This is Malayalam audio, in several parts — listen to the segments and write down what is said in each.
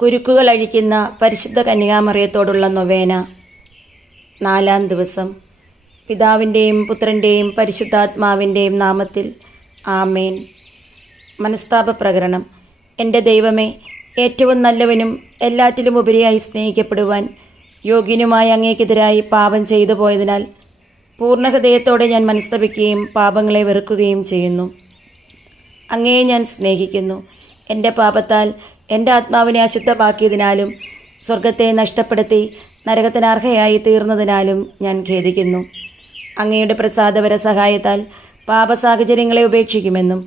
കുരുക്കുകൾ അഴിക്കുന്ന പരിശുദ്ധ കന്യാമറിയത്തോടുള്ള നൊവേന. നാലാം ദിവസം. പിതാവിന്റെയും പുത്രന്റെയും പരിശുദ്ധാത്മാവിന്റെയും നാമത്തിൽ ആമേൻ. മനസ്താപ പ്രകരണം എന്റെ ദൈവമേ ഏറ്റവും നല്ലവനും എല്ലാറ്റിലും ഉപരിയായി സ്നേഹിക്കപ്പെടുവാൻ യോഗ്യനുമായ അങ്ങേക്കെതിരായി പാപം ചെയ്തു പോയതിനാൽ പൂർണഹൃദയത്തോടെ ഞാൻ മനസ്തപിക്കുകയും പാപങ്ങളെ വെറുക്കുകയും ചെയ്യുന്നു. അങ്ങയെ ഞാൻ സ്നേഹിക്കുന്നു. എന്റെ പാപത്താൽ എന്റെ ആത്മാവിനെ അശുദ്ധമാക്കിയതിനാലും സ്വർഗത്തെ നഷ്ടപ്പെടുത്തി നരകത്തിനർഹയായി തീർന്നതിനാലും ഞാൻ ഖേദിക്കുന്നു. അങ്ങയുടെ പ്രസാദപര സഹായത്താൽ പാപസാഹചര്യങ്ങളെ ഉപേക്ഷിക്കുമെന്നും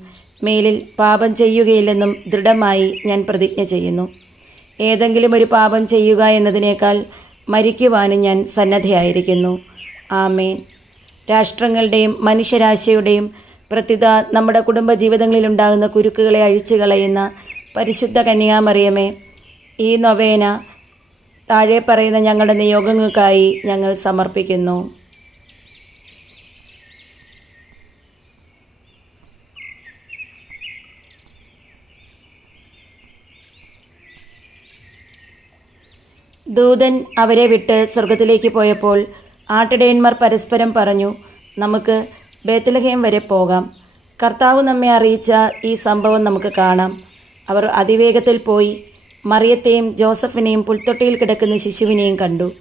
മേലിൽ പാപം ചെയ്യുകയില്ലെന്നും ദൃഢമായി ഞാൻ പ്രതിജ്ഞ ചെയ്യുന്നു. ഏതെങ്കിലും ഒരു പാപം ചെയ്യുക എന്നതിനേക്കാൾ മരിക്കുവാനും ഞാൻ സന്നദ്ധയായിരിക്കുന്നു. ആമേൻ. രാഷ്ട്രങ്ങളുടെയും മനുഷ്യരാശിയുടെയും പ്രത്യുത നമ്മുടെ കുടുംബ ജീവിതങ്ങളിലുണ്ടാകുന്ന കുരുക്കുകളെ അഴിച്ചു കളയുന്ന പരിശുദ്ധ കന്യാമറിയമേ ഈ നൊവേന താഴെ പറയുന്ന ഞങ്ങളുടെ നിയോഗങ്ങൾക്കായി ഞങ്ങൾ സമർപ്പിക്കുന്നു. ദൂതൻ അവരെ വിട്ട് സ്വർഗത്തിലേക്ക് പോയപ്പോൾ ആട്ടിടയന്മാർ പരസ്പരം പറഞ്ഞു നമുക്ക് ബേത്തലഹേം വരെ പോകാം. കർത്താവ് നമ്മെ അറിയിച്ച ഈ സംഭവം നമുക്ക് കാണാം. അവർ അതിവേഗത്തിൽ പോയി മറിയത്തെയും ജോസഫിനെയും പുൽത്തൊട്ടിയിൽ കിടക്കുന്ന ശിശുവിനെയും കണ്ടു.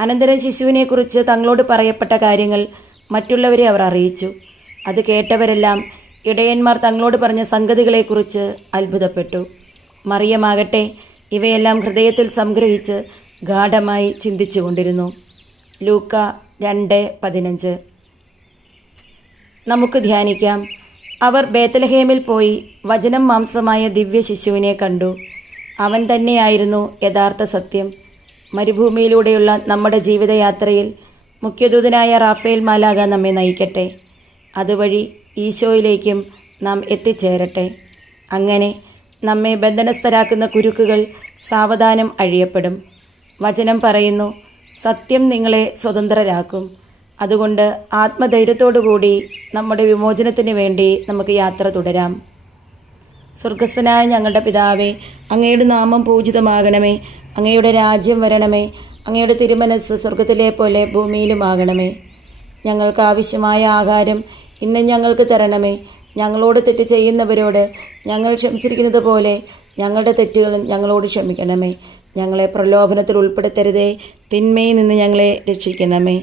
അനന്തരം ശിശുവിനെക്കുറിച്ച് തങ്ങളോട് പറയപ്പെട്ട കാര്യങ്ങൾ മറ്റുള്ളവരെ അവർ അറിയിച്ചു. അത് കേട്ടവരെല്ലാം ഇടയന്മാർ തങ്ങളോട് പറഞ്ഞ സംഗതികളെക്കുറിച്ച് അത്ഭുതപ്പെട്ടു. മറിയമാകട്ടെ ഇവയെല്ലാം ഹൃദയത്തിൽ സംഗ്രഹിച്ച് ഗാഠമായി ചിന്തിച്ചുകൊണ്ടിരുന്നു. ലൂക്ക രണ്ട് പതിനഞ്ച്. നമുക്ക് ധ്യാനിക്കാം. അവർ ബേത്തലഹേമിൽ പോയി വചനം മാംസമായ ദിവ്യ ശിശുവിനെ കണ്ടു. അവൻ തന്നെയായിരുന്നു യഥാർത്ഥ സത്യം. മരുഭൂമിയിലൂടെയുള്ള നമ്മുടെ ജീവിതയാത്രയിൽ മുഖ്യദൂതനായ റാഫേൽ മാലാക നമ്മെ നയിക്കട്ടെ. അതുവഴി ഈശോയിലേക്കും നാം എത്തിച്ചേരട്ടെ. അങ്ങനെ നമ്മെ ബന്ധനസ്ഥരാക്കുന്ന കുരുക്കുകൾ സാവധാനം അഴിയപ്പെടും. വചനം പറയുന്നു സത്യം നിങ്ങളെ സ്വതന്ത്രരാക്കും. അതുകൊണ്ട് ആത്മധൈര്യത്തോടുകൂടി നമ്മുടെ വിമോചനത്തിന് വേണ്ടി നമുക്ക് യാത്ര തുടരാം. സ്വർഗസ്ഥനായ ഞങ്ങളുടെ പിതാവേ അങ്ങയുടെ നാമം പൂജിതമാകണമേ. അങ്ങയുടെ രാജ്യം വരണമേ. അങ്ങയുടെ തിരുമനസ് സ്വർഗത്തിലെ പോലെ ഭൂമിയിലുമാകണമേ. ഞങ്ങൾക്ക് ആവശ്യമായ ആഹാരം ഇന്ന് ഞങ്ങൾക്ക് തരണമേ. ഞങ്ങളോട് തെറ്റ് ചെയ്യുന്നവരോട് ഞങ്ങൾ ക്ഷമിച്ചിരിക്കുന്നത് പോലെ ഞങ്ങളുടെ തെറ്റുകളും ഞങ്ങളോട് ക്ഷമിക്കണമേ. ഞങ്ങളെ പ്രലോഭനത്തിൽ ഉൾപ്പെടുത്തരുതേ. തിന്മയിൽ നിന്ന് ഞങ്ങളെ രക്ഷിക്കണമേ.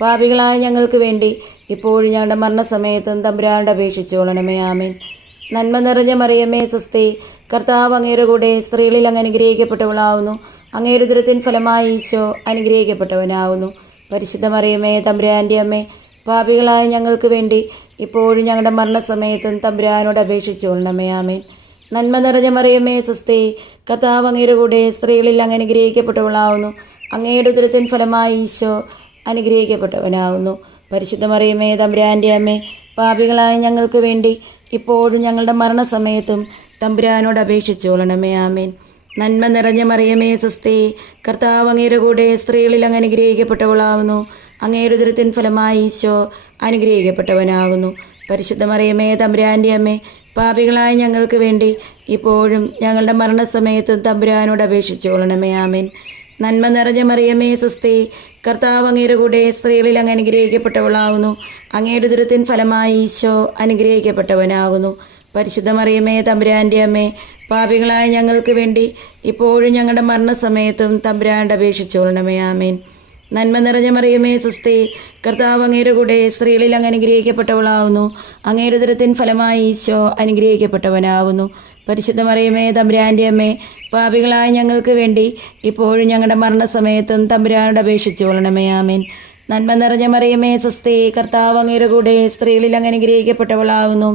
പാപികളായ ഞങ്ങൾക്ക് വേണ്ടി ഇപ്പോഴും ഞങ്ങളുടെ മരണസമയത്തും തമ്പുരാണ്ട് അപേക്ഷിച്ചോളണമേ ആമേൻ. നന്മ നിറഞ്ഞ മറിയമ്മേ സ്വസ്തി കർത്താവ് അങ്ങയുടെ കൂടെ സ്ത്രീകളിൽ അങ്ങ് അനുഗ്രഹിക്കപ്പെട്ടവളാവുന്നു. അങ്ങയുടെ ഉദരത്തിൻ ഫലമായി ഈശോ അനുഗ്രഹിക്കപ്പെട്ടവനാവുന്നു. പരിശുദ്ധ മറിയമ്മേ തമ്പുരാന്റെ അമ്മേ പാപികളായ ഞങ്ങൾക്ക് വേണ്ടി ഇപ്പോഴും ഞങ്ങളുടെ മരണസമയത്തും തമ്പുരാനോട് അപേക്ഷിച്ചോളണമേ ആമേൻ. നന്മ നിറഞ്ഞ മറിയമ്മേ സ്വസ്തി കർത്താവ് അങ്ങയുടെ കൂടെ സ്ത്രീകളിൽ അങ്ങ് അനുഗ്രഹിക്കപ്പെട്ടവളാവുന്നു. അങ്ങയുടെ ഉദരത്തിൻ ഫലമായി ഈശോ അനുഗ്രഹിക്കപ്പെട്ടവനാകുന്നു. പരിശുദ്ധ മറിയമ്മേ തമ്പുരാന്റെ അമ്മേ പാപികളായ ഞങ്ങൾക്ക് വേണ്ടി ഇപ്പോഴും ഞങ്ങളുടെ മരണസമയത്തും തമ്പുരാനോട് അപേക്ഷിച്ചോളണമേ ആമേൻ. നന്മ നിറഞ്ഞ മറിയമേ സ്വസ്തി കർത്താവ് അങ്ങയുടെ കൂടെ സ്ത്രീകളിൽ അങ്ങ് അനുഗ്രഹിക്കപ്പെട്ടവളാകുന്നു. അങ്ങയുടെ ദുരിതൻ ഫലമായി ഈശോ അനുഗ്രഹിക്കപ്പെട്ടവനാകുന്നു. പരിശുദ്ധ മറിയമേ തമ്പുരാന്റെ അമ്മേ പാപികളായ ഞങ്ങൾക്ക് വേണ്ടി ഇപ്പോഴും ഞങ്ങളുടെ മരണസമയത്തും തമ്പുരാനോട് അപേക്ഷിച്ചോളണമേ ആമേൻ. നന്മ നിറഞ്ഞ മറിയമേ സ്വസ്തി കർത്താവ് അങ്ങയുടെ കൂടെ സ്ത്രീകളിൽ അങ്ങ് അനുഗ്രഹിക്കപ്പെട്ടവളാകുന്നു. അങ്ങയുടെ ദുരിതത്തിൻ ഫലമായി ഈശോ അനുഗ്രഹിക്കപ്പെട്ടവനാകുന്നു. പരിശുദ്ധ മറിയമേ തമ്പുരാന്റെ അമ്മേ പാപികളായ ഞങ്ങൾക്ക് വേണ്ടി ഇപ്പോഴും ഞങ്ങളുടെ മരണസമയത്തും തമ്പുരാന്റെ അപേക്ഷിച്ചോളണമേ ആമേൻ. നന്മ നിറഞ്ഞ മറിയമേ സുസ്തി കർത്താവ് അങ്ങയുടെ കൂടെ സ്ത്രീകളിൽ അങ്ങ് അനുഗ്രഹിക്കപ്പെട്ടവളാകുന്നു. അങ്ങയുടെ ദുരത്തിൻ ഫലമായി ഈശോ അനുഗ്രഹിക്കപ്പെട്ടവനാകുന്നു. പരിശുദ്ധ മറിയമേ തമ്പുരാന്റെ അമ്മേ പാപികളായ ഞങ്ങൾക്ക് വേണ്ടി ഇപ്പോഴും ഞങ്ങളുടെ മരണസമയത്തും തമ്പുരാനോട് അപേക്ഷിച്ചുകൊള്ളണമേ ആമേൻ. നന്മ നിറഞ്ഞ മറിയമേ സ്വസ്തി കർത്താവ് അങ്ങയുടെ കൂടെ സ്ത്രീകളിൽ അങ്ങ് അനുഗ്രഹിക്കപ്പെട്ടവളാകുന്നു.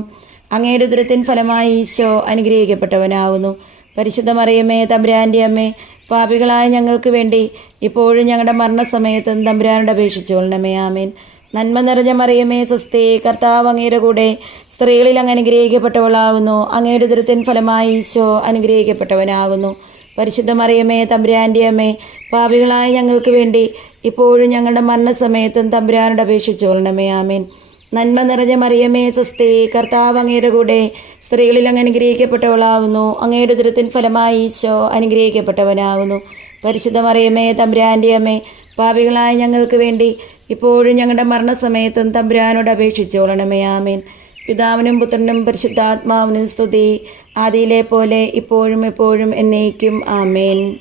അങ്ങയുടെ ഉദരത്തിൻ ഫലമായി ഈശോ അനുഗ്രഹിക്കപ്പെട്ടവനാകുന്നു. പരിശുദ്ധ മറിയമ്മേ തമ്പുരാന്റെ അമ്മേ പാപികളായ ഞങ്ങൾക്ക് വേണ്ടി ഇപ്പോഴും ഞങ്ങളുടെ മരണസമയത്തും തമ്പുരാനോട് അപേക്ഷിച്ചുകൊള്ളണമേ ആമേൻ. നന്മ നിറഞ്ഞ മറിയമേ സ്വസ്തി കർത്താവ് അങ്ങയുടെ കൂടെ സ്ത്രീകളിൽ അങ്ങ് അനുഗ്രഹിക്കപ്പെട്ടവളാകുന്നു. അങ്ങയുടെ ദുരിതത്തിൻ ഫലമായി ഈശോ അനുഗ്രഹിക്കപ്പെട്ടവനാകുന്നു. പരിശുദ്ധ മറിയമേ തമ്പുരാന്റെ അമ്മേ പാപികളായ ഞങ്ങൾക്ക് വേണ്ടി ഇപ്പോഴും ഞങ്ങളുടെ മരണസമയത്തും തമ്പുരാനോട് അപേക്ഷിച്ചു കൊള്ളണമേ. ആമേൻ. നന്മ നിറഞ്ഞ മറിയമേ സ്വസ്തി കർത്താവ് അങ്ങയുടെ കൂടെ സ്ത്രീകളിൽ അങ്ങ് അനുഗ്രഹിക്കപ്പെട്ടവളാകുന്നു. അങ്ങയുടെ ദുരിതത്തിൻ ഫലമായി ഈശോ അനുഗ്രഹിക്കപ്പെട്ടവനാകുന്നു. പരിശുദ്ധ മറിയമേ തമ്പുരാന്റെ അമ്മേ പാപികളായ ഞങ്ങൾക്ക് വേണ്ടി ഇപ്പോഴും ഞങ്ങളുടെ മരണസമയത്തും തമ്പുരാനോട് അപേക്ഷിച്ചോളണമേ ആമേൻ. പിതാവിനും പുത്രനും പരിശുദ്ധാത്മാവിനും സ്തുതി. ആദിയിലെ പോലെ ഇപ്പോഴും എപ്പോഴും എന്നേക്കും. ആമേൻ.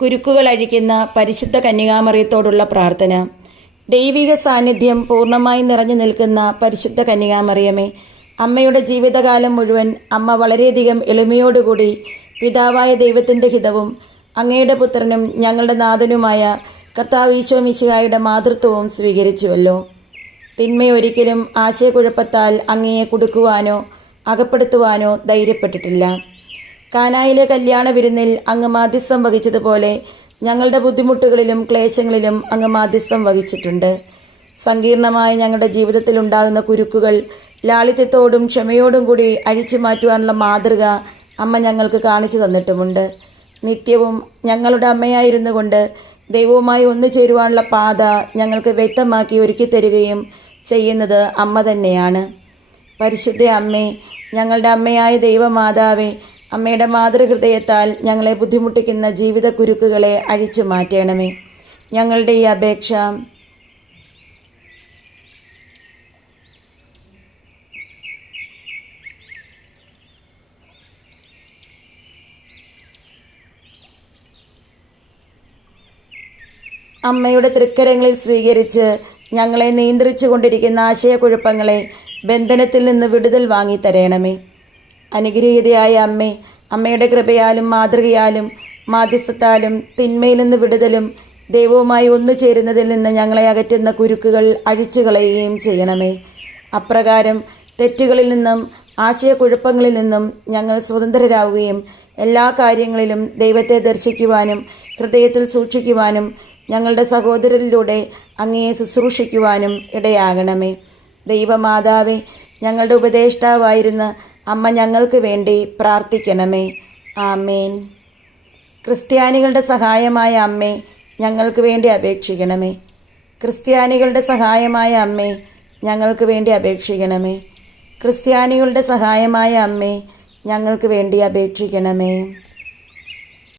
കുരുക്കുകൾ അഴിക്കുന്ന പരിശുദ്ധ കന്യകാമറിയത്തോടുള്ള പ്രാർത്ഥന. ദൈവിക സാന്നിധ്യം പൂർണമായി നിറഞ്ഞു നിൽക്കുന്ന പരിശുദ്ധ കന്യകാമറിയമേ അമ്മയുടെ ജീവിതകാലം മുഴുവൻ അമ്മ വളരെയധികം എളിമയോടുകൂടി പിതാവായ ദൈവത്തിന്റെ ഹിതവും അങ്ങയുടെ പുത്രനും ഞങ്ങളുടെ നാഥനുമായ കർത്താവ് ഈശോ മിശിഹായുടെ മാതൃത്വവും സ്വീകരിച്ചുവല്ലോ. തിന്മയൊരിക്കലും ആശയക്കുഴപ്പത്താൽ അങ്ങയെ കുടുക്കുവാനോ അകപ്പെടുത്തുവാനോ ധൈര്യപ്പെട്ടിട്ടില്ല. കാനായിലെ കല്യാണ വിരുന്നിൽ അങ്ങ് മാധ്യസ്ഥം വഹിച്ചതുപോലെ ഞങ്ങളുടെ ബുദ്ധിമുട്ടുകളിലും ക്ലേശങ്ങളിലും അങ്ങ് മാധ്യസ്ഥം വഹിച്ചിട്ടുണ്ട്. സങ്കീർണമായ ഞങ്ങളുടെ ജീവിതത്തിൽ ഉണ്ടാകുന്ന കുരുക്കുകൾ ലാളിത്യത്തോടും ക്ഷമയോടും കൂടി അഴിച്ചു മാറ്റുവാനുള്ള മാതൃക അമ്മ ഞങ്ങൾക്ക് കാണിച്ചു തന്നിട്ടുമുണ്ട്. നിത്യവും ഞങ്ങളുടെ അമ്മയായിരുന്നു കൊണ്ട് ദൈവവുമായി ഒന്നു ചേരുവാനുള്ള പാത ഞങ്ങൾക്ക് വ്യക്തമാക്കി ഒരുക്കി തരികയും ചെയ്യുന്നത് അമ്മ തന്നെയാണ്. പരിശുദ്ധ അമ്മേ ഞങ്ങളുടെ അമ്മയായ ദൈവമാതാവേ അമ്മയുടെ മാതൃഹൃദയത്താൽ ഞങ്ങളെ ബുദ്ധിമുട്ടിക്കുന്ന ജീവിത കുരുക്കുകളെ അഴിച്ചു മാറ്റണമേ. ഞങ്ങളുടെ ഈ അപേക്ഷ അമ്മയുടെ തൃക്കരങ്ങളിൽ സ്വീകരിച്ച് ഞങ്ങളെ നിയന്ത്രിച്ചു കൊണ്ടിരിക്കുന്ന ആശയക്കുഴപ്പങ്ങളെ ബന്ധനത്തിൽ നിന്ന് വിടുതൽ വാങ്ങി തരയണമേ അനുഗ്രഹീതയായ അമ്മേ അമ്മയുടെ കൃപയാലും മാതൃകയാലും മാധ്യസ്ഥത്താലും തിന്മയിൽ നിന്ന് വിടുതലും ദൈവവുമായി ഒന്നു ചേരുന്നതിൽ നിന്ന് ഞങ്ങളെ അകറ്റുന്ന കുരുക്കുകൾ അഴിച്ചു കളയുകയും ചെയ്യണമേ. അപ്രകാരം തെറ്റുകളിൽ നിന്നും ആശയക്കുഴപ്പങ്ങളിൽ നിന്നും ഞങ്ങൾ സ്വതന്ത്രരാകുകയും എല്ലാ കാര്യങ്ങളിലും ദൈവത്തെ ദർശിക്കുവാനും ഹൃദയത്തിൽ സൂക്ഷിക്കുവാനും ഞങ്ങളുടെ സഹോദരരിലൂടെ അങ്ങയെ ശുശ്രൂഷിക്കുവാനും ഇടയാകണമേ. ദൈവമാതാവേ ഞങ്ങളുടെ ഉപദേഷ്ടാവായിരുന്ന അമ്മ ഞങ്ങൾക്ക് വേണ്ടി പ്രാർത്ഥിക്കണമേ. ആമേൻ. ക്രിസ്ത്യാനികളുടെ സഹായമായ അമ്മേ ഞങ്ങൾക്ക് വേണ്ടി അപേക്ഷിക്കണമേ. ക്രിസ്ത്യാനികളുടെ സഹായമായ അമ്മേ ഞങ്ങൾക്ക് വേണ്ടി അപേക്ഷിക്കണമേ. ക്രിസ്ത്യാനികളുടെ സഹായമായ അമ്മേ ഞങ്ങൾക്ക് വേണ്ടി അപേക്ഷിക്കണമേ.